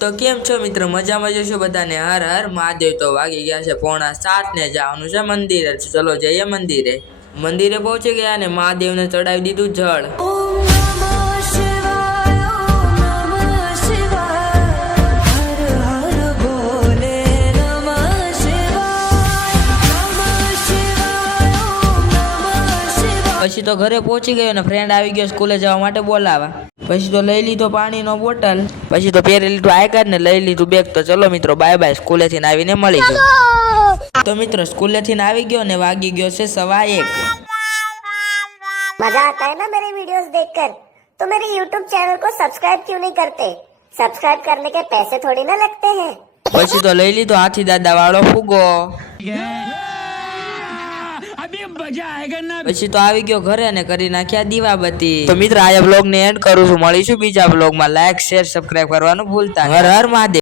તો કેમ છો મિત્ર, મજામાં જશો બધાને? હર હર મહાદેવ। તો વાગી ગયા છે 6:45 ને જવાનું છે મંદિરે। ચલો જઈએ મંદિરે। મંદિરે પહોંચી ગયા ને મહાદેવને ચડાવી દીધું જળ। પછી તો ઘરે પહોંચી ગયો ને ફ્રેન્ડ આવી ગયો સ્કૂલે જવા માટે બોલાવા। પછી તો લઈ લીધો પાણીનો બોટલ, પછી તો પહેરી લીધું આઈ કાર્ડ ને લઈ લીધું બેગ। તો ચલો મિત્રો બાય બાય, સ્કૂલેથી આવીને મળીશું। તો મિત્રો સ્કૂલેથી આવી ગયો ને વાગી ગયો છે 1:15। मजा आता है ना मेरे वीडियोस देखकर? तो मेरे YouTube चैनल को सब्सक्राइब क्यों नहीं करते? सब्सक्राइब करने के पैसे थोड़ी ना लगते हैं। પછી તો લઈ લીધો હાથી દાદા વાળો ફુગ્ગો। પછી તો આવી ગયો ઘરે ને કરી નાખ્યા દીવાબત્તી। તો મિત્ર આ બ્લોગ ને એન્ડ કરું છું, મળીશું બીજા બ્લોગમાં। લાઈક શેર સબસ્ક્રાઇબ કરવાનું ભૂલતા નહીં। હર હર મહાદેવ।